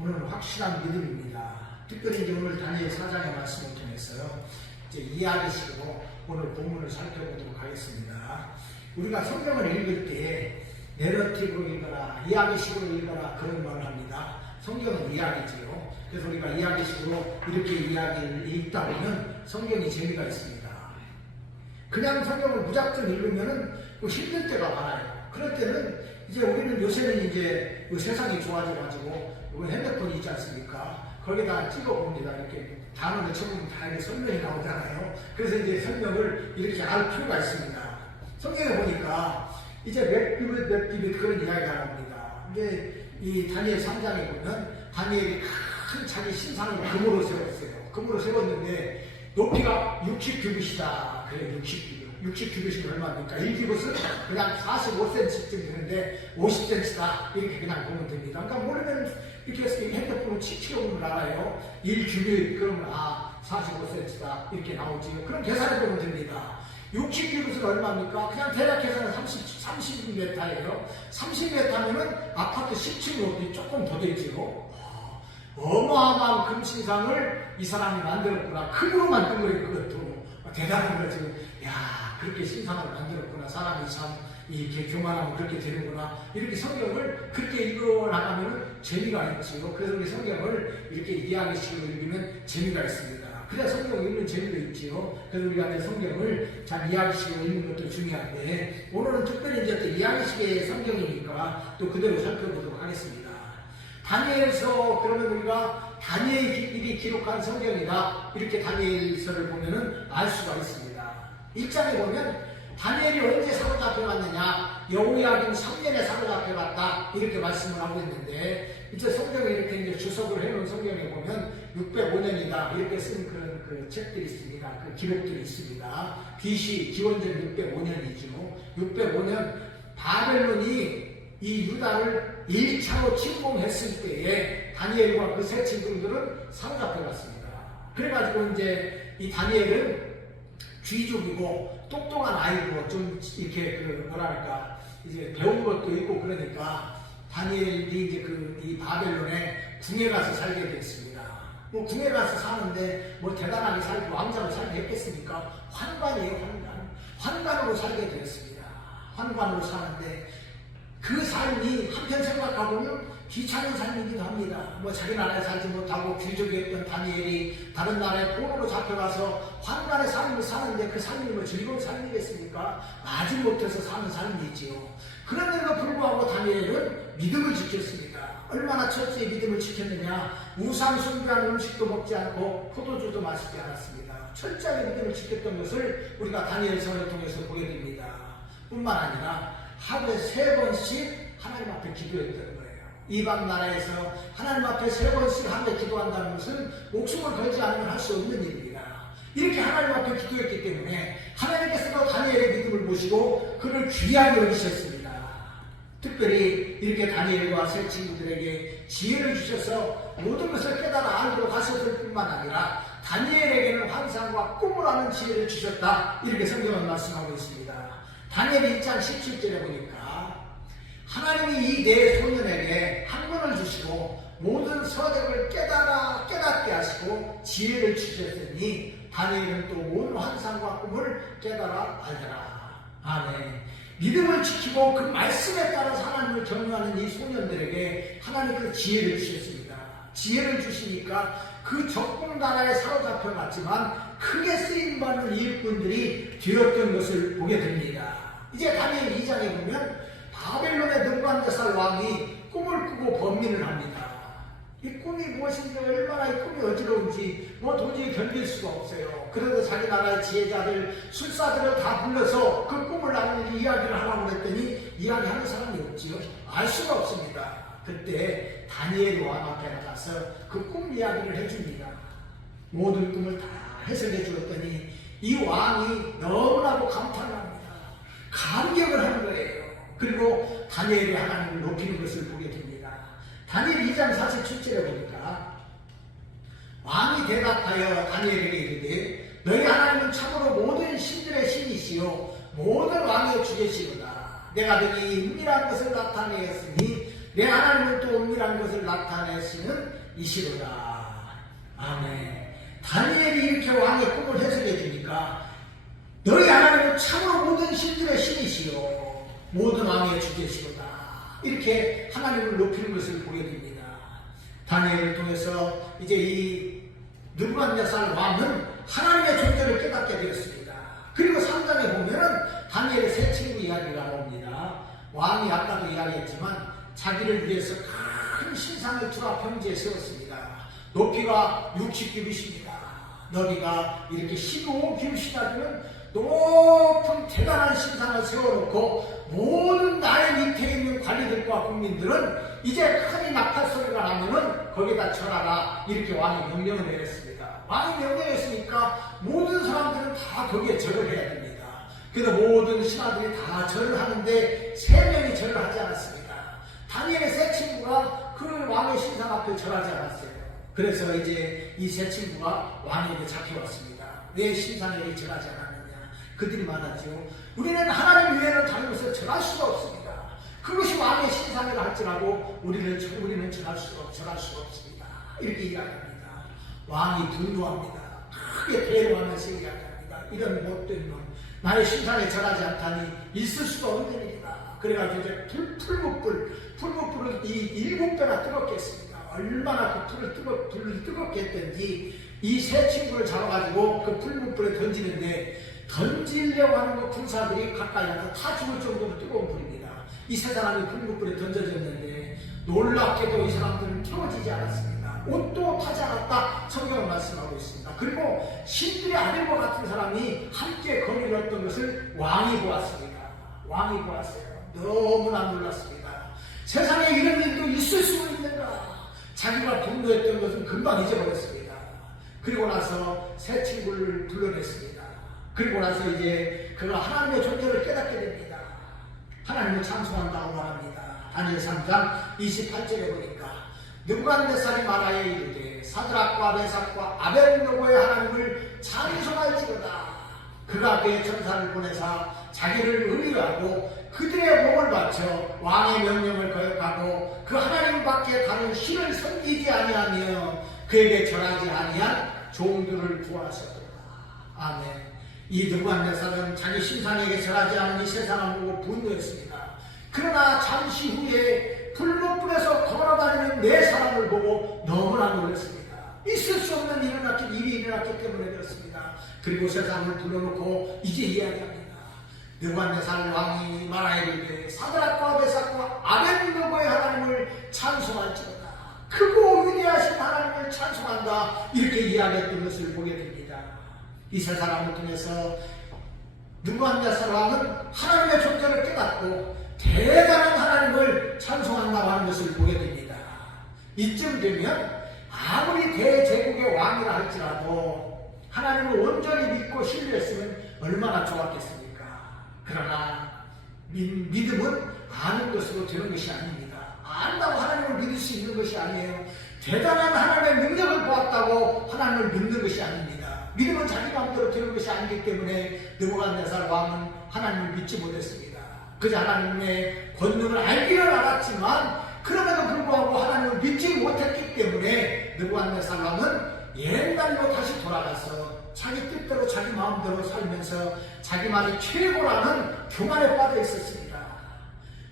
오늘은 확실한 믿음입니다. 특별히 이제 오늘 다니엘 4장의 말씀을 통해서요, 이제 이야기식으로 오늘 본문을 살펴보도록 하겠습니다. 우리가 성경을 읽을 때 내러티브로 읽어라, 이야기식으로 읽어라 그런 말을 합니다. 성경은 이야기지요. 그래서 우리가 이야기식으로 이렇게 이야기를 읽다 보면 성경이 재미가 있습니다. 그냥 성경을 무작정 읽으면은 힘들 때가 많아요. 그럴 때는 이제 우리는 요새는 이제 세상이 좋아져가지고 핸드폰이 있지 않습니까? 거기다 찍어봅니다. 이렇게 단어를 쳐보면 다 이렇게 설명이 나오잖아요. 그래서 이제 설명을 이렇게 알 필요가 있습니다. 성경에 보니까 이제 몇 비빗 그런 이야기가 나옵니다. 이제 이 다니엘 3장에 보면 다니엘이 큰 자기 신상을 금으로 세웠어요. 금으로 세웠는데 높이가 60규빗이다. 그래요, 60규빗. 60규빗이 얼마입니까? 1규빗은 그냥 45cm쯤 되는데 50cm다. 이렇게 그냥 보면 됩니다. 그러니까 모르면 이렇게 핸드폰을 치켜보면 알아요. 1규빗, 그러면 45cm다. 이렇게 나오지요. 그럼 계산해 보면 됩니다. 60규빗은 얼마입니까? 그냥 대략 계산은 30m예요. 30m면은 아파트 10층 높이 조금 더 되지요. 어마어마한 금신상을 이 사람이 만들었구나. 금으로 만든 거예요. 그것도 대단한 거죠. 야, 그렇게 신상을 만들었구나. 사람이 참 이렇게 교만하면 그렇게 되는구나. 이렇게 성경을 그렇게 읽어나가면 재미가 있지요. 그래서 우리 성경을 이렇게 이야기식으로 읽으면 재미가 있습니다. 그래야 성경을 읽는 재미도 있지요. 그래서 우리가 이제 성경을 잘 이야기식으로 읽는 것도 중요한데, 오늘은 특별히 이제 또 이야기식의 성경이니까 또 그대로 살펴보도록 하겠습니다. 다니엘서, 그러면 우리가 다니엘이 기록한 성경이다, 이렇게 다니엘서를 보면은 알 수가 있습니다. 1장에 보면 다니엘이 언제 사로잡혀갔느냐, 여호야김 3년에 사로잡혀갔다, 이렇게 말씀을 하고 있는데, 이제 성경에 이렇게 이제 주석을 해놓은 성경에 보면 605년이다 이렇게 쓴 그런 그 책들이 있습니다. 그 기록들이 있습니다. BC 기원전 605년이죠. 605년 바벨론이 이 유다를 1차로 침공했을 때에 다니엘과 그 세 친구들은 사로잡혀갔습니다. 그래가지고 이제 이 다니엘은 귀족이고 똑똑한 아이고 좀 이렇게 그 뭐랄까 이제 배운 것도 있고 그러니까 다니엘이 이제 이 바벨론에 궁에 가서 살게 됐습니다. 뭐 궁에 가서 사는데 뭐 대단하게 살고 왕자로 살게 했겠습니까? 환관이에요, 환관. 환관으로 살게 되었습니다. 환관으로 사는데 그 삶이 한편 생각해보면 귀찮은 삶이기도 합니다. 뭐 자기 나라에 살지 못하고 귀족이었던 다니엘이 다른 나라에 포로로 잡혀가서 환관의 삶을 사는데 그 삶이 뭐 즐거운 삶이겠습니까? 마지못해서 사는 삶이지요. 그런데도 불구하고 다니엘은 믿음을 지켰습니다. 얼마나 첫째 믿음을 지켰느냐? 우상 숭배한 음식도 먹지 않고 포도주도 마시지 않았습니다. 철저하게 믿음을 지켰던 것을 우리가 다니엘서를 통해서 보게 됩니다. 뿐만 아니라 하루에 3번씩 하나님 앞에 기도했다는 거예요. 이방 나라에서 하나님 앞에 3번씩 하루에 기도한다는 것은 목숨을 걸지 않으면 할 수 없는 일입니다. 이렇게 하나님 앞에 기도했기 때문에 하나님께서도 다니엘의 믿음을 보시고 그를 귀하게 여기셨습니다. 특별히 이렇게 다니엘과 세 친구들에게 지혜를 주셔서 모든 것을 깨달아 알고 가셨을 뿐만 아니라 다니엘에게는 환상과 꿈을 아는 지혜를 주셨다, 이렇게 성경은 말씀하고 있습니다. 다니엘 1장 17절에 보니까 하나님이 이 네 소년에게 학문을 주시고 모든 서적을 깨닫게 하시고 지혜를 주셨으니 다니엘은 또 온 환상과 꿈을 깨달아 알더라. 아멘. 믿음을 지키고 그 말씀에 따라서 하나님을 경외하는 이 소년들에게 하나님께서 지혜를 주셨습니다. 지혜를 주시니까 그 적국 나라에 사로잡혀갔지만 크게 쓰임받는 일꾼들이 되었던 것을 보게 됩니다. 이제 다니엘 2장에 보면 바벨론의 느부갓네살 왕이 꿈을 꾸고 번민을 합니다. 이 꿈이 무엇인지, 얼마나 이 꿈이 어지러운지 뭐 도저히 견딜 수가 없어요. 그래도 자기 나라의 지혜자들, 술사들을 다 불러서 그 꿈을 나누는 이야기를 하라고 했더니 이야기하는 사람이 없지요. 알 수가 없습니다. 그때 다니엘 왕 앞에 나가서 그 꿈 이야기를 해줍니다. 모든 꿈을 다 해석해 주었더니 이 왕이 너무나도 감탄을 합니다. 감격을 하는 거예요. 그리고 다니엘이 하나님을 높이는 것을 보게 됩니다. 다니엘 2장 47절에 보니까 왕이 대답하여 다니엘에게 이르되 너희 하나님은 참으로 모든 신들의 신이시요 모든 왕의 주제시로다. 내가 너희 은밀한 것을 나타내었으니 내 하나님은 또 은밀한 것을 나타내시는 이시로다. 아멘. 다니엘이 이렇게 왕의 꿈을 해석해 주니까 너희 하나님은 참으로 모든 신들의 신이시요 모든 왕의 주제시로다. 이렇게 하나님을 높이는 것을 보게 됩니다. 다니엘을 통해서 이제 이 느부갓네살 왕은 하나님의 존재를 깨닫게 되었습니다. 그리고 3장에 보면은 다니엘의 세 친구 이야기가 나옵니다. 왕이 아까도 이야기했지만 자기를 위해서 큰 신상을 두라 평지에 세웠습니다. 높이가 60규빗입니다. 너비가 이렇게 15규빗이나 되는 높은 대단한 신상을 세워놓고 모든 나의 밑에 있는 관리들과 국민들은 이제 큰 낙타 소리가 나면은 거기다 절하라 이렇게 왕이 명령을 내렸습니다. 왕이 명령했으니까 모든 사람들은 다 거기에 절을 해야 됩니다. 그래서 모든 신하들이 다 절을 하는데 3명이 절을 하지 않았습니다. 다니엘의 세 친구가 그 왕의 신상 앞에 절하지 않았어요. 그래서 이제 이 세 친구가 왕에게 잡혀왔습니다. 왜 신상에게 절하지 않았느냐? 그들이 말하죠. 우리는 하나님 외에는 다른 곳에 절할 수가 없습니다. 그것이 왕의 신상이라 할지라도 우리는 절할 수가 없습니다. 이렇게 이야기합니다. 왕이 분노합니다. 크게 대로하면서 이야기합니다. 이런 못된 놈, 나의 신상에 절하지 않다니 있을 수가 없는 일이다. 그래가지고 이제 풀무불을 이 7배나 뜨겁게 했습니다. 얼마나 그 불을 뜨겁게 했던지 이 세 친구를 잡아가지고 그 풀무불에 던지는데 던지려고 하는 그 군사들이 가까이 와서 다 죽을 정도로 뜨거운 불입니다. 이 세 사람이 풀무불에 던져졌는데 놀랍게도 이 사람들은 태워지지 않았습니다. 옷도 타지 않았다 성경을 말씀하고 있습니다. 그리고 신들의 아들과 같은 사람이 함께 거리를 했던 것을 왕이 보았습니다. 왕이 보았어요. 너무나 놀랐습니다. 세상에 이런 일도 있을 수 있는가? 자기가 분노했던 것은 금방 잊어버렸습니다. 그리고 나서 새 친구를 불러냈습니다. 그리고 나서 이제 그가 하나님의 존재를 깨닫게 됩니다. 하나님을 찬송한다고 말합니다. 다니엘 3장 28절에 보니까 느부갓네살이 말하여 이르되 사드락과 메삭과 아벳느고의 하나님을 찬송할지로다. 그가 그의 천사를 보내사 자기를 의뢰하고 그들의 몸을 바쳐 왕의 명령을 거역하고 그 하나님밖에 다른 신을 섬기지 아니하며 그에게 절하지 아니한 종들을 구하셨도다. 아멘. 이 느부갓네살은 자기 신상에게 절하지 않은 이 세상을 보고 분노했습니다. 그러나 잠시 후에 불못불에서 걸어다니는 네 사람을 보고 너무나 놀랐습니다. 있을 수 없는 일이 일어났기 때문에 그렇습니다. 그리고 세상을 불러놓고 이제 이야기합니다. 느부갓네살 왕이 말하이르되 사드락과 메삭과 아벳느고의 하나님을 찬송할지로다. 크고 위대하신 하나님을 찬송한다. 이렇게 이야기했던 것을 보게 됩니다. 이 세 사람을 통해서 느부갓네살 왕은 하나님의 존재를 깨닫고 대단한 하나님을 찬송한다고 하는 것을 보게 됩니다. 이쯤 되면 아무리 대제국의 왕이라 할지라도 하나님을 온전히 믿고 신뢰했으면 얼마나 좋았겠습니까? 그러나 믿음은 아는 것으로 되는 것이 아닙니다. 안다고 하나님을 믿을 수 있는 것이 아니에요. 대단한 하나님의 능력을 보았다고 하나님을 믿는 것이 아닙니다. 믿음은 자기 마음대로 되는 것이 아니기 때문에 느부갓네살 왕은 하나님을 믿지 못했습니다. 그저 하나님의 권능을 알기는 알았지만 그럼에도 불구하고 하나님을 믿지 못했기 때문에 느부갓네살 왕은 옛날로 다시 돌아가서 자기 뜻대로 자기 마음대로 살면서 자기 말이 최고라는 교만에 빠져 있었습니다.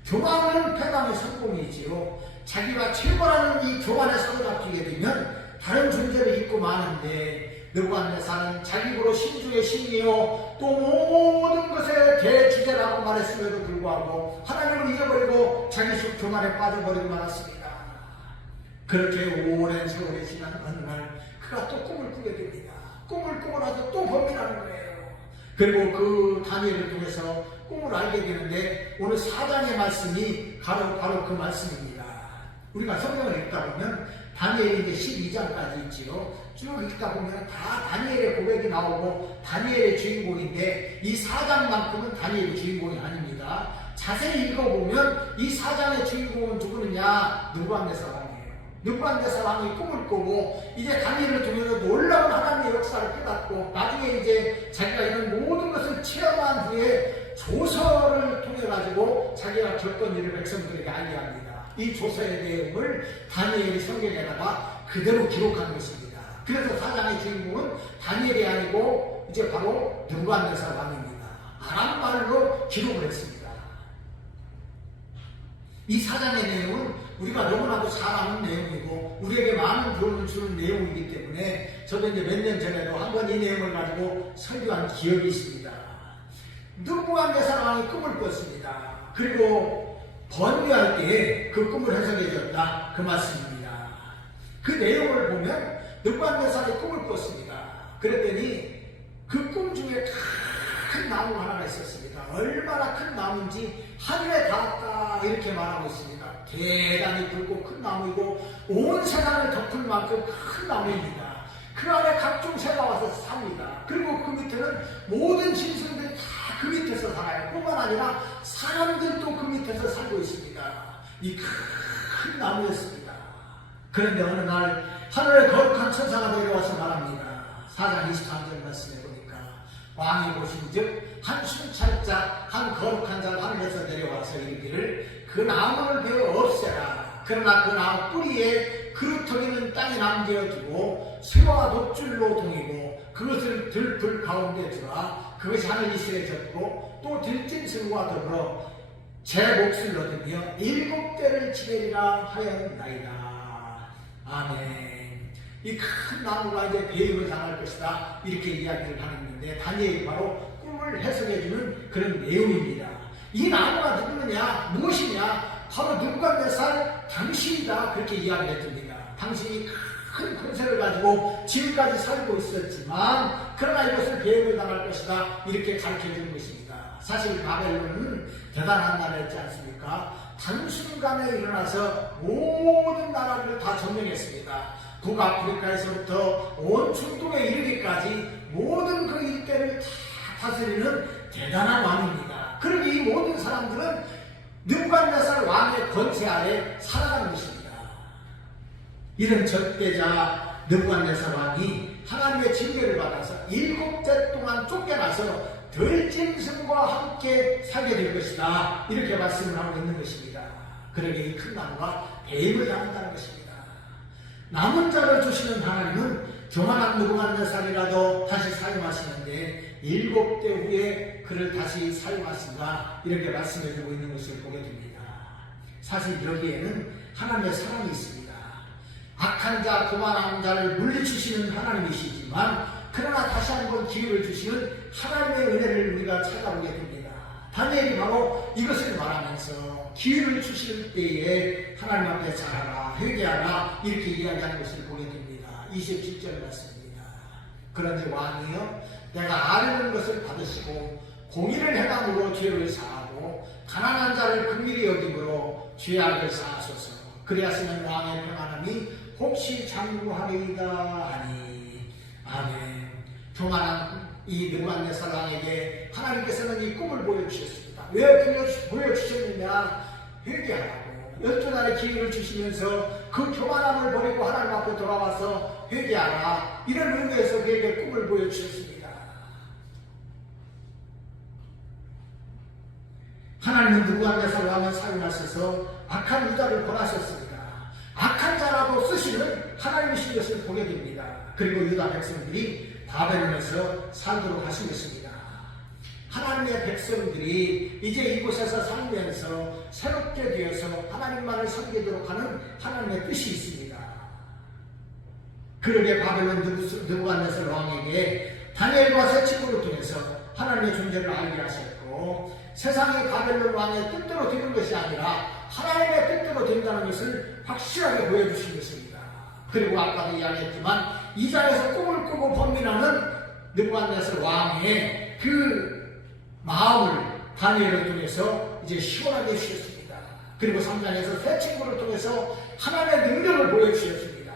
교만은 패당의 성공이지요. 자기가 최고라는 이 교만에 사로잡히게 되면 다른 존재를 잊고 마는데 느부갓네살은 자기 보로 신중의 신이요 또 모든 것의 대주제라고 말했음에도 불구하고 하나님을 잊어버리고 자기 교만에 빠져버리고 말았습니다. 그렇게 오랜 세월이 지난 어느 날 그가 또 꿈을 꾸게 됩니다. 꿈을 꾸고 나서 또 범인하는 거예요. 그리고 그 다니엘을 통해서 꿈을 알게 되는데 오늘 4장의 말씀이 바로 그 말씀입니다. 우리가 성경을 읽다 보면 다니엘이 이제 12장까지 있지요. 쭉 읽다 보면 다 다니엘의 고백이 나오고 다니엘의 주인공인데 이 4장만큼은 다니엘의 주인공이 아닙니다. 자세히 읽어보면 이 4장의 주인공은 누구느냐? 느부갓네살 왕이에요. 느부갓네살 왕이 꿈을 꾸고 이제 다니엘을 통해서 놀라운 하나님의 역사를 깨닫고 나중에 이제 자기가 이런 모든 것을 체험한 후에 조서를 통해 가지고 자기가 겪은 일을 백성들에게 알게 합니다. 이 조서의 내용을 다니엘이 성경에다가 그대로 기록한 것입니다. 그래서 사장의 주인공은 다니엘이 아니고 이제 바로 느부갓네살 왕입니다. 아람 말로 기록을 했습니다. 이 사장의 내용은 우리가 너무나도 잘 아는 내용이고 우리에게 많은 도움을 주는 내용이기 때문에 저도 이제 몇 년 전에도 한번 이 내용을 가지고 설교한 기억이 있습니다. 느부갓네살 왕이 꿈을 꿨습니다. 그리고 번뇌할 때에 그 꿈을 해석해 줬다 그 말씀입니다. 그 내용을 보면 느부갓네살이 꿈을 꿨습니다. 그랬더니 그 꿈 중에 큰 나무가 하나가 있었습니다. 얼마나 큰 나무인지 하늘에 닿았다 이렇게 말하고 있습니다. 대단히 굵고 큰 나무이고 온 세상을 덮을 만큼 큰 나무입니다. 그 안에 각종 새가 와서 삽니다. 그리고 그 밑에는 모든 짐승들이 다 그 밑에서 살아요. 뿐만 아니라 사람들도 그 밑에서 살고 있습니다. 이 큰 나무였습니다. 그런데 어느 날 하늘에 거룩한 천사가 내려와서 말합니다. 4장 23절 말씀에 보니까 왕이 보신즉 한 순찰자 한 거룩한 자가 하늘에서 내려와서 이르기를 그 나무를 베어 없애라. 그러나 그 나무 뿌리에 그루터기는 땅에 남겨두고 쇠와 돛줄로 동이고 그것을 들풀 가운데 두라. 그것이 하늘 이슬에 젖고 또 들짐승과 더불어 제 몫을 얻으며 7대를 지내리라 하였나이다. 아멘. 이 큰 나무가 이제 배임을 당할 것이다 이렇게 이야기를 하는데 다니엘이 바로 꿈을 해석해주는 그런 내용입니다. 이 나무가 누구느냐 무엇이냐 바로 느부갓네살 당신이다 그렇게 이야기를 해줍니다. 당신이 큰 권세를 가지고 지금까지 살고 있었지만 그러나 이것을 배임을 당할 것이다 이렇게 가르쳐주는 것입니다. 사실 바벨론은 대단한 나라였지 않습니까? 단순간에 일어나서 모든 나라를 다 점령했습니다. 북아프리카에서부터 온 중동에 이르기까지 모든 그 일대를 다 다스리는 대단한 왕입니다. 그리고 이 모든 사람들은 느부갓네살 왕의 권세 아래 살아가는 것입니다. 이런 적대자 느부갓네살 왕이 하나님의 징계를 받아서 7대 동안 쫓겨나서 들짐승과 함께 살게 될 것이다 이렇게 말씀을 하고 있는 것입니다. 그러게 이 큰 나무가 배임을 당한다는 것입니다. 남은 자를 주시는 하나님은 교만한 느부갓네살이라도 다시 사용하시는데 7대 후에 그를 다시 사용하신다 이렇게 말씀해주고 있는 것을 보게 됩니다. 사실 여기에는 하나님의 사랑이 있습니다. 악한 자, 교만한 자를 물리치시는 하나님이시지만 그러나 다시 한번 기회를 주시는 하나님의 은혜를 우리가 찾아보게 됩니다. 다니엘이 바로 이것을 말하면서 기회를 주실 때에 하나님 앞에 잘하라, 회개하라 이렇게 이야기하는 것을 보게 됩니다. 27절 말씀입니다. 그런데 왕이여 내가 아뢰는 것을 받으시고 공의를 행함으로 죄를 사하고 가난한 자를 긍휼히 여김으로 죄악을 사하소서. 그리하시면 왕의 평안함이 혹시 장구하리이다 하니. 아멘. 교만한 이 느부갓네살 왕에게 하나님께서는 이 꿈을 보여주셨습니다. 왜 보여주셨느냐? 회개하라고 12날의 기회를 주시면서 그 교만함을 버리고 하나님 앞에 돌아와서 회개하라 이런 의미에서 그에게 꿈을 보여주셨습니다. 하나님은 느부갓네살 왕을 사용하셔서 악한 유다를 권하셨습니다. 악한 자라도 쓰시는 하나님이신 것을 보게 됩니다. 그리고 유다 백성들이 바벨론에서 살도록 하신 것입니다. 하나님의 백성들이 이제 이곳에서 살면서 새롭게 되어서 하나님만을 섬기도록 하는 하나님의 뜻이 있습니다. 그러게 바벨론 느부갓네살 왕에게 다니엘과 세 친구를 통해서 하나님의 존재를 알게 하셨고 세상의 바벨론 왕의 뜻대로 되는 것이 아니라 하나님의 뜻대로 된다는 것을 확실하게 보여주신 것입니다. 그리고 아까도 이야기했지만 이자에서 꿈을 꾸고 번민하는 느부갓네살 왕의 그 마음을 다니엘을 통해서 이제 시원하게 해주셨습니다. 그리고 3장에서 세 친구를 통해서 하나님의 능력을 보여주셨습니다.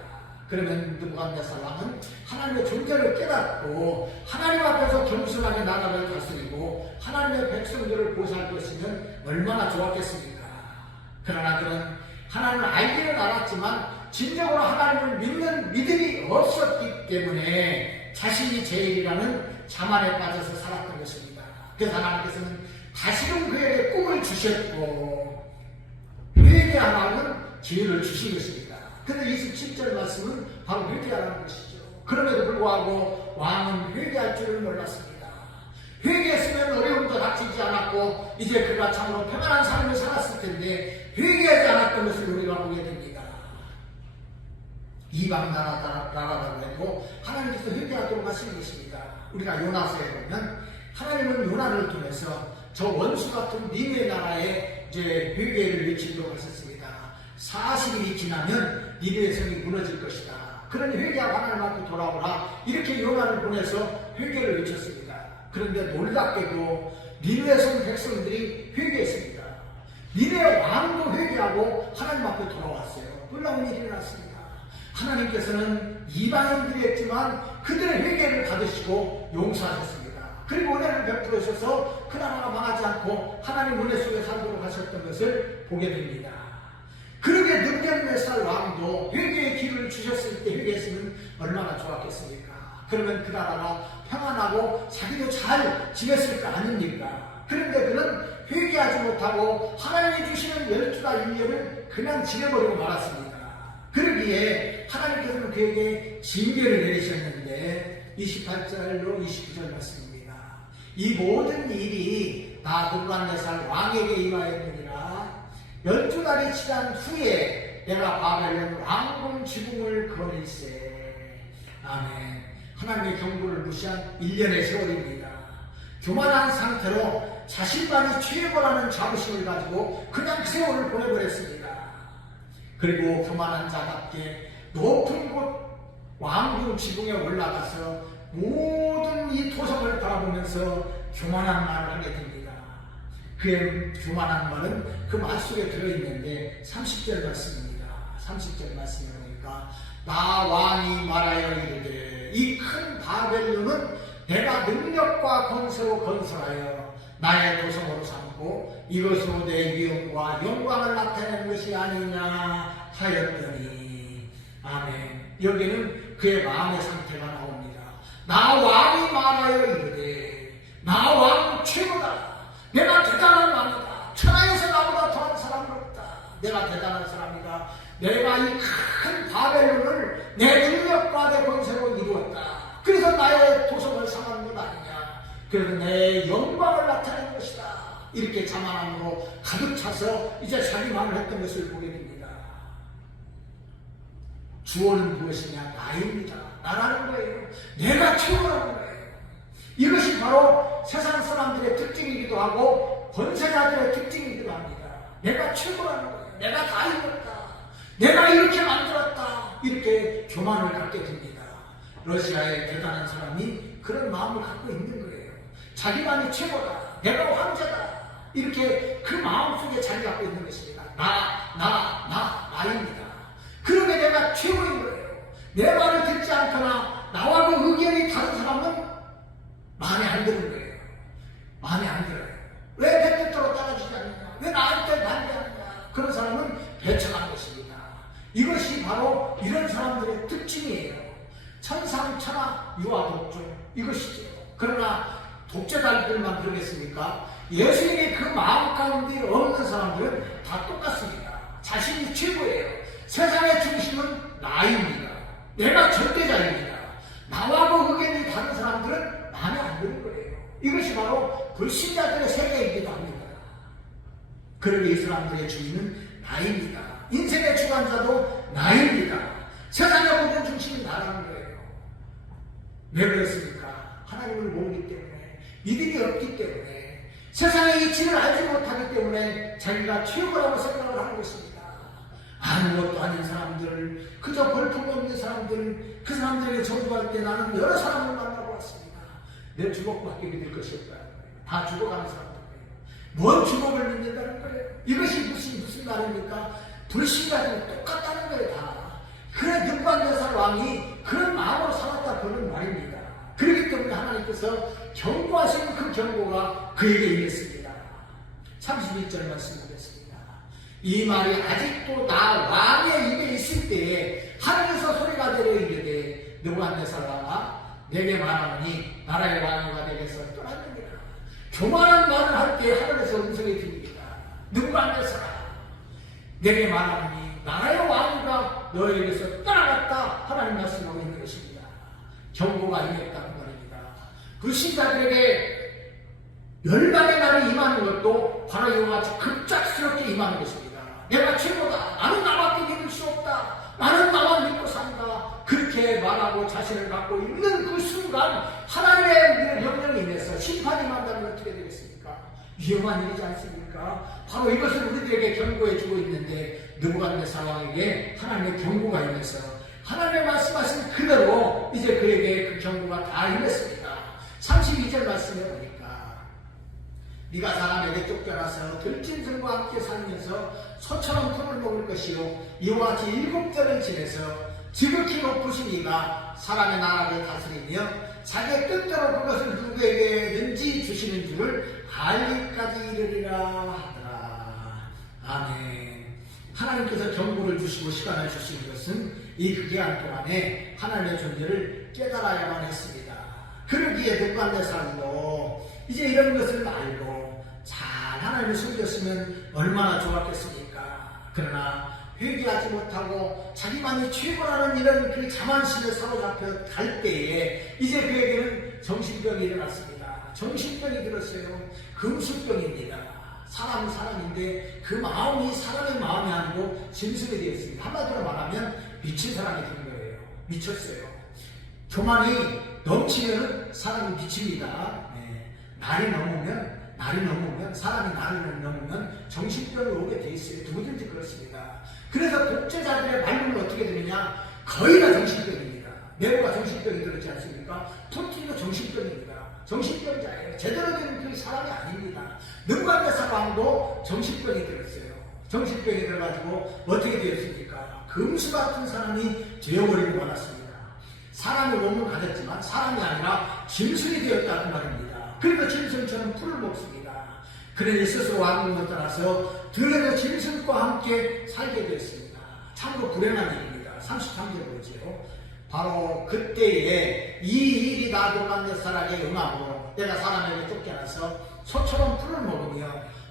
그러면 느부갓네살 왕은 하나님의 존재를 깨닫고 하나님 앞에서 겸손하게 나라를 다스리고 하나님의 백성들을 보살폈으면 얼마나 좋았겠습니까? 그러나 그는 하나님을 알기는 알았지만 진정으로 하나님을 믿는 믿음이 없었기 때문에 자신이 제일이라는 자만에 빠져서 살았던 것입니다. 그래서 하나님께서는 다시금 그에게 꿈을 주셨고 회개하라는 기회를 주신 것입니다. 그런데 27절 말씀은 바로 회개하라는 것이죠. 그럼에도 불구하고 왕은 회개할 줄을 몰랐습니다. 회개했으면 어려움도 닥치지 않았고 이제 그가 참으로 평안한 삶을 살았을 텐데 회개하지 않았던 것을 우리가 보게 됩니다. 이방 나라라고 해도 하나님께서 회개하도록 하시는 것입니다. 우리가 요나서에 보면 하나님은 요나를 통해서 저 원수 같은 니느웨 나라에 이제 회개를 외치도록 하셨습니다. 40일이 지나면 니느웨 성이 무너질 것이다. 그러니 회개하고 하나님 앞에 돌아오라. 이렇게 요나를 보내서 회개를 외쳤습니다. 그런데 놀랍게도 니느웨 성 백성들이 회개했습니다. 니느웨 왕도 회개하고 하나님 앞에 돌아왔어요. 놀라운 일이 일어났습니다. 하나님께서는 이방인들이 했지만 그들의 회개를 받으시고 용서하셨습니다. 그리고 은혜를 베풀으셔서 그 나라가 망하지 않고 하나님 은혜 속에 살도록 하셨던 것을 보게 됩니다. 그러게 능력몇 왕도 회개의 기회를 주셨을 때 회개했으면 얼마나 좋았겠습니까? 그러면 그 나라가 평안하고 자기도 잘 지냈을 거 아닙니까? 그런데 그는 회개하지 못하고 하나님이 주시는 12가지 율법을 그냥 지내버리고 말았습니다. 그러기에 하나님께서는 그에게 징계를 내리셨는데 28절로 29절 말씀입니다. 이 모든 일이 다 느부갓네살 왕에게 임하였느니라. 12달이 지난 후에 내가 바벨론 왕궁 지붕을 거닐세. 아멘. 하나님의 경고를 무시한 1년의 세월입니다. 교만한 상태로 자신만이 최고라는 자부심을 가지고 그냥 그 세월을 보내버렸습니다. 그리고 교만한 자답게 높은 곳 왕궁 지붕에 올라가서 모든 이 토성을 바라보면서 교만한 말을 하게 됩니다. 그의 교만한 말은 그 말 속에 들어있는데 30절 말씀입니다. 30절 말씀에 보니까 나 왕이 말하여 이르되 이 큰 바벨론은 내가 능력과 권세로 건설하여 나의 도성으로 삼고 이것으로 내 위엄과 영광을 나타내는 것이 아니냐 하였더니. 아멘. 여기는 그의 마음의 상태가 나옵니다. 나 왕이 말하여 이르되 나 왕 최고다. 내가 대단한 왕이다. 천하에서 나보다 더한 사람은 없다. 내가 대단한 사람이다. 내가 이 큰 바벨론을 내 능력과 내 권세로 이루었다. 그래서 나의 도성을 삼은 것 아니냐. 그래서 내 영광을 나타낸 것이다. 이렇게 자만함으로 가득 차서 이제 자기 말을 했던 것을 보게 됩니다. 주어는 무엇이냐? 나입니다. 나라는 거예요. 내가 최고라는 거예요. 이것이 바로 세상 사람들의 특징이기도 하고 권세자들의 특징이기도 합니다. 내가 최고라는 거예요. 내가 다 이뤘다. 내가 이렇게 만들었다. 이렇게 교만을 갖게 됩니다. 러시아의 대단한 사람이 그런 마음을 갖고 있는 거예요. 자기만이 최고다. 내가 황제다. 이렇게 그 마음속에 자기 갖고 있는 것입니다. 나입니다. 그러면 내가 최고인 거예요. 내 말을 듣지 않거나 나와 그 의견이 다른 사람은 마음에 안 드는 거예요. 마음에 안 들어요. 왜 내 뜻대로 따라주지 않느냐? 왜 나한테 반대하느냐? 그런 사람은 배척한 것입니다. 이것이 바로 이런 사람들의 특징이에요. 천상천하 유아독존 이것이죠. 그러나 독재자들만 그러겠습니까? 예수님의 그 마음 가운데 없는 사람들은 다 똑같습니다. 자신이 최고예요. 세상의 중심은 나입니다. 내가 절대자입니다. 나와 그 의견이 다른 사람들은 마음에 안 드는 거예요. 이것이 바로 불신자들의 세계이기도 합니다. 그러기 이 사람들의 주인은 나입니다. 인생의 주관자도 나입니다. 세상의 모든 중심이 나라는 거예요. 왜 그렇습니까? 하나님을 모르기 때문에, 믿음이 없기 때문에, 세상의 이치를 알지 못하기 때문에 자기가 최고라고 생각을 하는 것입니다. 아무것도 아닌 사람들, 그저 볼품없는 사람들, 그 사람들에게 전도할 때 나는 여러 사람을 만나고 왔습니다. 내 주먹밖에 믿을 것이 없다는 거예요. 다 죽어가는 사람들이에요. 뭔 주먹을 믿는다는 거예요? 이것이 무슨 말입니까? 불신자들이 똑같다는 거예요, 다. 그래, 느부갓네살 왕이 그런 마음으로 살았다, 그런 말입니다. 그렇기 때문에 하나님께서 경고하시는 그 경고가 그에게 임했습니다. 32절 말씀 보겠습니다. 이 말이 아직도 나 왕의 입에 있을 때에 하늘에서 소리가 들려 이르되 느부갓네살 왕아 내게 말하노니 나라의 왕이가 내게서 떠났느니라. 교만한 말을 할 때 하늘에서 음성이 들립니다. 느부갓네살아 내게 말하니 나라의 왕이가 너에게서 떠나갔다 하나님 말씀하고 있는 것입니다. 경고가 임했다는 말입니다. 불신자들에게 멸망의 날이 임하는 것도 바로 이와 같이 급작스럽게 임하는 것입니다. 내가 최고다. 나는 나밖에 믿을 수 없다. 나는 나만 믿고 산다. 그렇게 말하고 자신을 갖고 있는 그 순간 하나님의 명령이 임해서 심판이 임한다면 어떻게 되겠습니까? 위험한 일이지 않습니까? 바로 이것을 우리들에게 경고해 주고 있는데 느부갓네살 왕에게 하나님의 경고가 임해서 하나님의 말씀하신 그대로 이제 그에게 그 경고가 다 임했습니다. 32절 말씀해 보니까 네가 사람에게 쫓겨나서 들짐승과 함께 살면서 소처럼 풀을 먹을 것이요 이와 같이 7달을 지내서 지극히 높으신 이가 사람의 나라를 다스리며 자기의 뜻대로 그것을 누구에게든지 주시는 줄을 알기까지 이르리라 하더라. 아멘. 하나님께서 경고를 주시고 시간을 주신 것은 이 기간 동안에 하나님의 존재를 깨달아야만 했습니다. 그러기에 느부갓네살도 이제 이런 것을 알고 잘 하나님을 섬겼으면 얼마나 좋았겠습니까? 그러나 회개하지 못하고 자기만이 최고라는 이런 그 자만심에 사로잡혀 갈 때에 이제 그에게는 정신병이 일어났습니다. 정신병이 들었어요. 금수병입니다. 사람은 사람인데 그 마음이 사람의 마음이 아니고 짐승이 되었습니다. 한마디로 말하면 미친 사람이 된 거예요. 미쳤어요. 교만이 넘치면 사람이 미칩니다. 네. 날이 넘으면 사람이 날을 넘으면 정신병이 오게 돼 있어요. 누구든지 그렇습니다. 그래서 독재자들의 말로는 어떻게 되느냐? 거의 다 정신병입니다. 네로가 정신병이 들었지 않습니까? 토티도 정신병입니다. 정신병자예요. 제대로 된 그 사람이 아닙니다. 느부갓네살 왕도 정신병이 들었어요. 정신병이 들어가지고 어떻게 되었습니까? 금수 같은 사람이 되어버리고 말았습니다. 사람의 몸을 가졌지만 사람이 아니라 짐승이 되었다는 말입니다. 그러니까 짐승처럼 풀을 먹습니다. 그러니 스스로 왕국을 떠나서 들에서 짐승과 함께 살게 되었습니다. 참으로 불행한 일입니다. 33절 보지요. 바로 그때에 이 일이 다 느부갓네살에게 응하고 내가 사람에게 쫓겨나서 소처럼 풀을 먹으며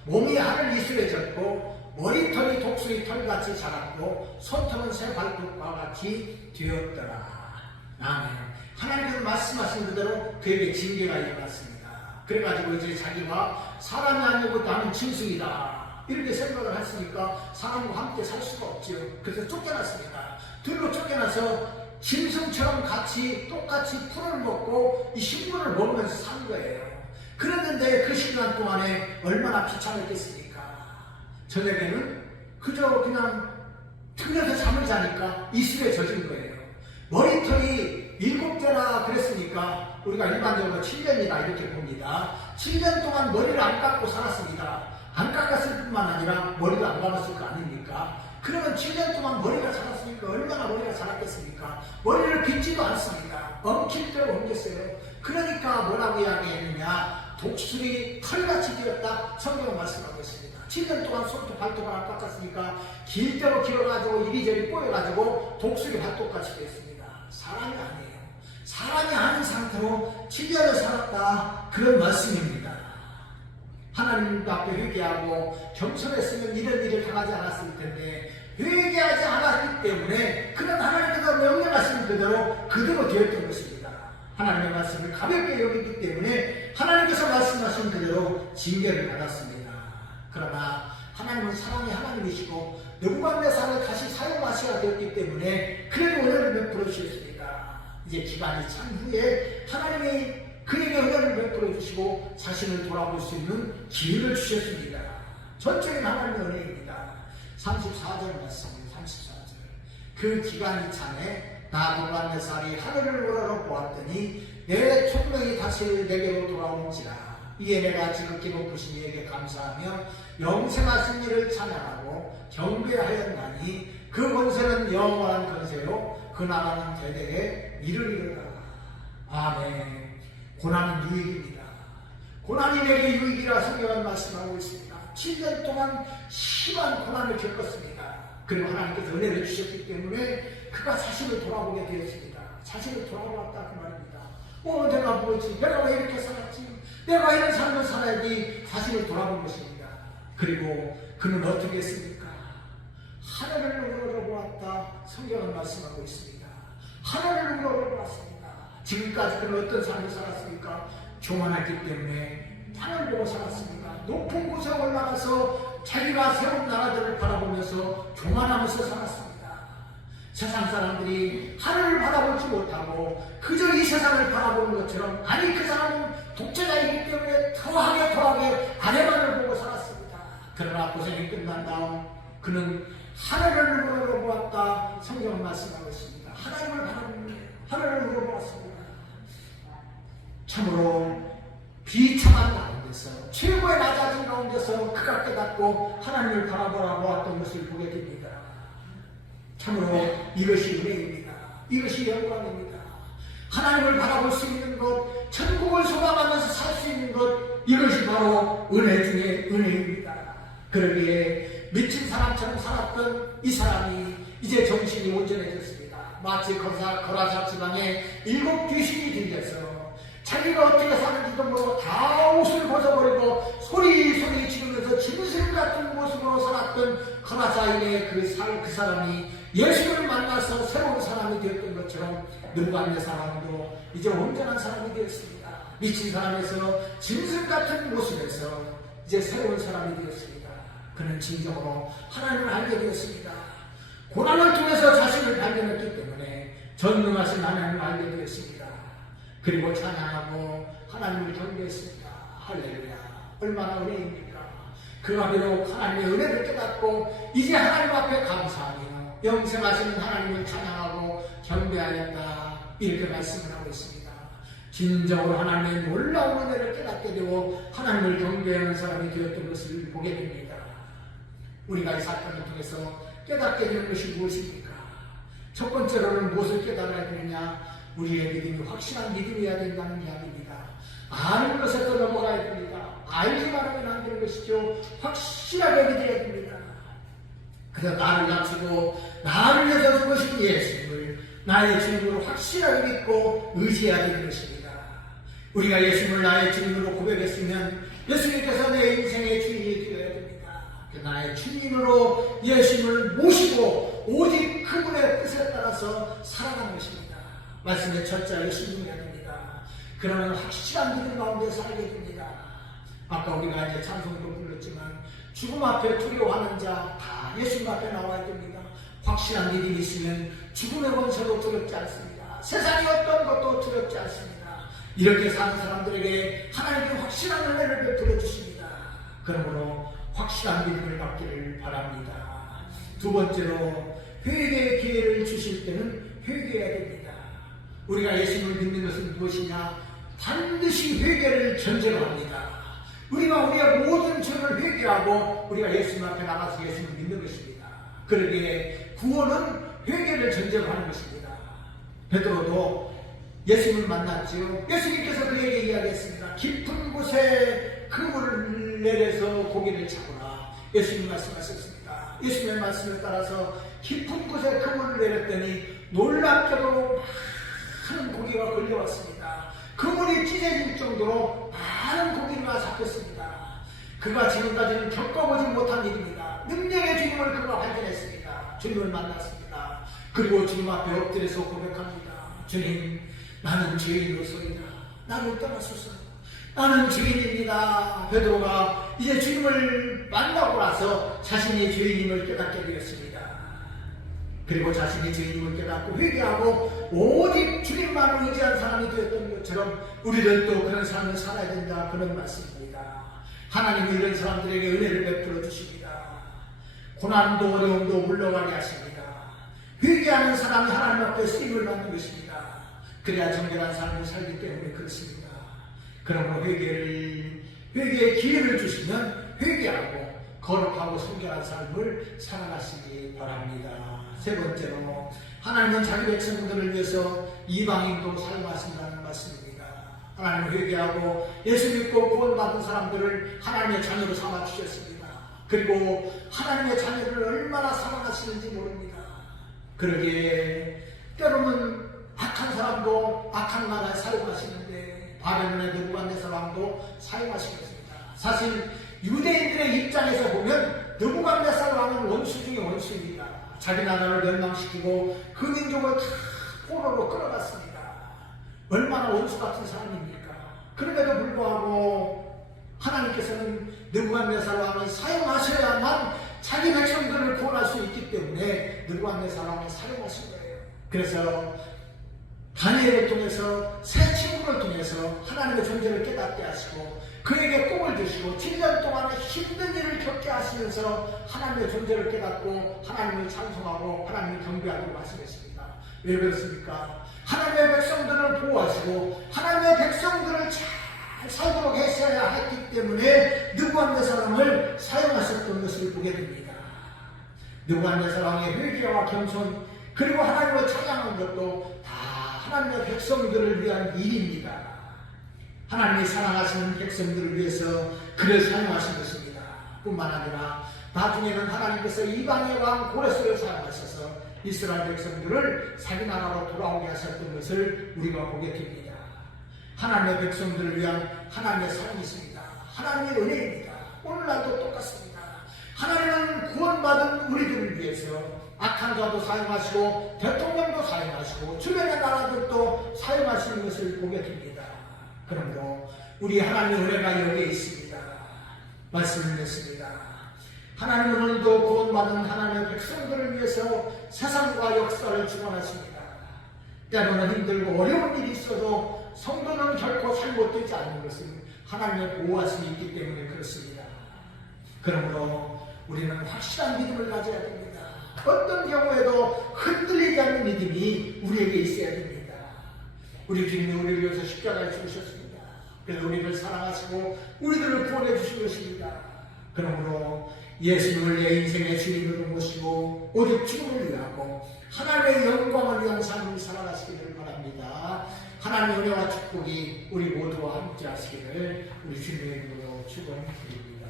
몸이 하늘 이슬에 젖고 머리털이 독수리 털같이 자랐고 손털은 새 발톱과 같이 되었더라. 아멘. 하나님께서 말씀하신 그대로 그에게 징계가 일어났습니다. 그래가지고 이제 자기가 사람이 아니고 나는 짐승이다 이렇게 생각을 했으니까 사람과 함께 살 수가 없지요. 그래서 쫓겨났습니다. 들로 쫓겨나서 짐승처럼 같이 똑같이 풀을 먹고 이 식물을 먹으면서 산 거예요. 그랬는데 그 시간 동안에 얼마나 비참했겠습니까? 저녁에는 그저 그냥 틀려서 잠을 자니까 이슬에 젖은 거예요. 머리털이 7대나 그랬으니까 우리가 일반적으로 7년이다 이렇게 봅니다. 7년 동안 머리를 안 깎고 살았습니다. 안 깎았을 뿐만 아니라 머리도 안 감았을 거 아닙니까? 그러면 7년 동안 머리가 자랐으니까 얼마나 머리가 자랐겠습니까? 머리를 빗지도 않습니다. 엉킬 대로 엉겼어요. 그러니까 뭐라고 이야기했느냐? 독수리 털같이 되었다. 성경은 말씀하고 있습니다. 7년 동안 손톱 발톱을 안 깎았으니까 길 대로 길어가지고 이리저리 꼬여가지고 독수리 발톱같이 되었습니다. 사람이 아니에요. 사람이 아닌 상태로 7년을 살았다. 그런 말씀입니다. 하나님 앞에 회개하고 겸손했으면 이런 일을 당하지 않았을 텐데 회개하지 않았기 때문에 그런 하나님께서 명령하신 그대로 되었던 것입니다. 하나님의 말씀을 가볍게 여기기 때문에 하나님께서 말씀하신 그대로 징계를 받았습니다. 그러나 하나님은 사랑의 하나님이시고 느부갓네살을 다시 사용하셔야 되었기 때문에 그래도 은혜를 베풀어 주셨습니다. 이제 기간이 찬 후에 하나님이 그에게 은혜를 베풀어 주시고 자신을 돌아볼 수 있는 기회를 주셨습니다. 전적인 하나님의 은혜입니다. 34절 말씀입니다. 34절. 그 기간이 참에 나 느부갓네살이 하늘을 우러러 보았더니 내 총명이 다시 내게로 돌아오는지라. 이에 내가 지극히 높으신 이에게 감사하며 영생하신 이를 찬양하고 경배하였나니 그 권세는 영원한 권세로 그 나라는 대대에 이르리로다. 아멘. 고난은 유익입니다. 고난이 내게 유익이라 성경은 말씀하고 있습니다. 7년 동안 심한 고난을 겪었습니다. 그리고 하나님께서 은혜를 주셨기 때문에 그가 자신을 돌아보게 되었습니다. 자신을 돌아보았다 그 말입니다. 내가 뭐지? 내가 왜 이렇게 살았지? 내가 이런 삶을 살아야지 자신을 돌아본 것입니다. 그리고 그는 어떻게 했습니까? 하늘을 우러러보았다. 성경은 말씀하고 있습니다. 하늘을 우러러보았습니다. 지금까지 그는 어떤 삶을 살았습니까? 교만했기 때문에 하늘을 보고 살았습니다. 높은 곳에 올라가서 자기가 세운 나라들을 바라보면서 교만하면서 살았습니다. 세상 사람들이 하늘을 바라보지 못하고 그저 이 세상을 바라보는 것처럼, 아니 그 사람은 독재자이기 때문에 더하게 아내만을 보고 살았습니다. 그러나 고생이 끝난 다음 그는 하늘을 우러러보았다. 성경 말씀하고 있습니다. 하나님을 바라보는 거예요. 하늘을 우러러보았습니다. 참으로 비참한 가운데서, 최고의 낮아진 가운데서 그가 깨닫고 하나님을 바라보았던 것을 보게 됩니다. 참으로 이것이 은혜입니다. 이것이 영광입니다. 하나님을 바라볼 수 있는 것, 천국을 소망하면서 살 수 있는 것, 이것이 바로 은혜 중에 은혜입니다. 그러기에 미친 사람처럼 살았던 이 사람이 이제 정신이 온전해졌습니다. 마치 거라사 지방에 7 귀신이 들려서 자기가 어떻게 사는지도 모르고 다 옷을 벗어버리고 소리 지르면서 짐승 같은 모습으로 살았던 거라사인의 그 사람이 예수를 만나서 새로운 사람이 되었던 것처럼 느부갓네 사람도 이제 온전한 사람이 되었습니다. 미친 사람에서 짐승 같은 모습에서 이제 새로운 사람이 되었습니다. 그는 진정으로 하나님을 알게 되었습니다. 고난을 통해서 자신을 발견했기 때문에 전능하신 하나님을 알게 되었습니다. 그리고 찬양하고 하나님을 경배했습니다. 할렐루야. 얼마나 은혜입니까? 그가 비록 하나님의 은혜를 깨닫고 이제 하나님 앞에 감사하며 영생하시는 하나님을 찬양하고 경배하였다. 이렇게 말씀을 하고 있습니다. 진정으로 하나님의 놀라운 은혜를 깨닫게 되고 하나님을 경배하는 사람이 되었던 것을 보게 됩니다. 우리가 이 사건을 통해서 깨닫게 되는 것이 무엇입니까? 첫 번째로는 무엇을 깨달아야 되느냐? 우리의 믿음이 확실한 믿음이어야 된다는 이야기입니다. 아는 것에 또 넘어가야 됩니다. 알기만 하면 안 되는 것이죠. 확실하게 믿어야 됩니다. 그래서 나를 낮추고 나를 위해서 죽으신 예수님을 나의 주님으로 확실하게 믿고 의지해야 되는 것입니다. 우리가 예수님을 나의 주님으로 고백했으면 예수님께서 내 인생의 주인이 되어야 됩니다. 나의 주님으로 예수님을 모시고 오직 그분의 뜻에 따라서 살아가는 것입니다. 말씀의 첫자를 신중해야 됩니다. 그러면 확실한 믿음 가운데 살게 됩니다. 아까 우리가 이제 찬송도 불렀지만 죽음 앞에 두려워하는 자 다 예수님 앞에 나와야 됩니다. 확실한 믿음이 있으면 죽음의 원수도 두렵지 않습니다. 세상의 어떤 것도 두렵지 않습니다. 이렇게 사는 사람들에게 하나님이 확실한 은혜를 베풀어 주십니다. 그러므로 확실한 믿음을 갖기를 바랍니다. 두 번째로 회개의 기회를 주실 때는 회개해야 됩니다. 우리가 예수님을 믿는 것은 무엇이냐? 반드시 회개를 전제로 합니다. 우리가 우리의 모든 죄를 회개하고 우리가 예수님 앞에 나가서 예수님을 믿는 것입니다. 그러기에 구원은 회개를 전제로 하는 것입니다. 베드로도 예수님을 만났지요. 예수님께서 그에게 이야기했습니다. 깊은 곳에 그물을 내려서 고기를 잡으라. 예수님 말씀하셨습니다. 예수님의 말씀에 따라서 깊은 곳에 그물을 내렸더니 놀랍게도 많은 고기가 걸려왔습니다. 그물이 찢어질 정도로 많은 고기가 잡혔습니다. 그가 지금까지는 겪어보지 못한 일입니다. 능력의 주님을 그가 발견했습니다. 주님을 만났습니다. 그리고 주님 앞에 엎드려서 고백합니다. 주님, 나는 죄인으로서이다. 나를 떠나소서. 나는 죄인입니다. 베드로가 이제 주님을 만나고 나서 자신이 죄인임을 깨닫게 되었습니다. 그리고 자신이 죄인임을 깨닫고 회개하고 오직 주님만을 의지한 사람이 되었던 것처럼 우리는 또 그런 삶을 살아야 된다. 그런 말씀입니다. 하나님이 이런 사람들에게 은혜를 베풀어 주십니다. 고난도 어려움도 물러가게 하십니다. 회개하는 사람이 하나님 앞에 쓰임을 받는 것입니다. 그래야 정결한 삶을 살기 때문에 그렇습니다. 그러므로 회개의 기회를 주시면 회개하고 거룩하고 순결한 삶을 살아가시기 바랍니다. 세 번째로 하나님은 자기 백성들을 위해서 이방인도 사용하신다는 말씀입니다. 하나님을 회개하고 예수 믿고 구원받은 사람들을 하나님의 자녀로 삼아주셨습니다. 그리고 하나님의 자녀를 얼마나 사랑하시는지 모릅니다. 그러기에 때로는 악한 사람도 악한 나라에 사용하시는데 바벨론의 느부갓네 사람도 사용하시겠습니다. 사실 유대인들의 입장에서 보면 느부갓네살 왕은 원수 중에 원수입니다. 자기 나라를 멸망시키고 그 민족을 다 포로로 끌어갔습니다. 얼마나 원수 같은 사람입니까? 그럼에도 불구하고 하나님께서는 느부갓네살 왕을 사용하셔야만 자기 백성들을 구원할 수 있기 때문에 느부갓네살 왕을 사용하신 거예요. 그래서 다니엘을 통해서 새 친구를 통해서 하나님의 존재를 깨닫게 하시고 그에게 꿈을 주시고 7년 동안의 힘든 일을 겪게 하시면서 하나님의 존재를 깨닫고 하나님을 찬송하고 하나님을 경배하도록 하시겠습니다. 왜 그렇습니까? 하나님의 백성들을 보호하시고 하나님의 백성들을 잘 살도록 하셔야 했기 때문에 느부갓네살 왕을 사용하셨던 것을 보게 됩니다. 느부갓네살 왕의 회개와 겸손 그리고 하나님을 찬양하는 것도 다 하나님의 백성들을 위한 일입니다. 하나님이 사랑하시는 백성들을 위해서 그를 사용하신 것입니다. 뿐만 아니라 나중에는 하나님께서 이방의 왕 고레스를 사용하셔서 이스라엘 백성들을 자기 나라로 돌아오게 하셨던 것을 우리가 보게 됩니다. 하나님의 백성들을 위한 하나님의 사랑이 있습니다. 하나님의 은혜입니다. 오늘날도 똑같습니다. 하나님은 구원받은 우리들을 위해서 악한 자도 사용하시고 대통령도 사용하시고 주변의 나라들도 사용하시는 것을 보게 됩니다. 그러므로 우리 하나님의 은혜가 여기에 있습니다. 말씀을 냈습니다. 하나님은 오늘도 구원받은 하나님의 백성들을 위해서 세상과 역사를 주관하십니다. 때로는 힘들고 어려운 일이 있어도 성도는 결코 잘못되지 않는 것은 하나님의 보호하심이 있기 때문에 그렇습니다. 그러므로 우리는 확실한 믿음을 가져야 됩니다. 어떤 경우에도 흔들리지 않는 믿음이 우리에게 있어야 됩니다. 우리 주님이 우리를 위해서 십자가에 죽으셨습니다. 그래서 우리를 사랑하시고 우리들을 구원해 주신 것입니다. 그러므로 예수님을 내 인생의 주인으로 모시고 오직 주님을 위하고 하나님의 영광을 위한 삶을 살아가시기를 바랍니다. 하나님의 은혜와 축복이 우리 모두와 함께 하시기를 우리 주님의 이름으로 축원드립니다.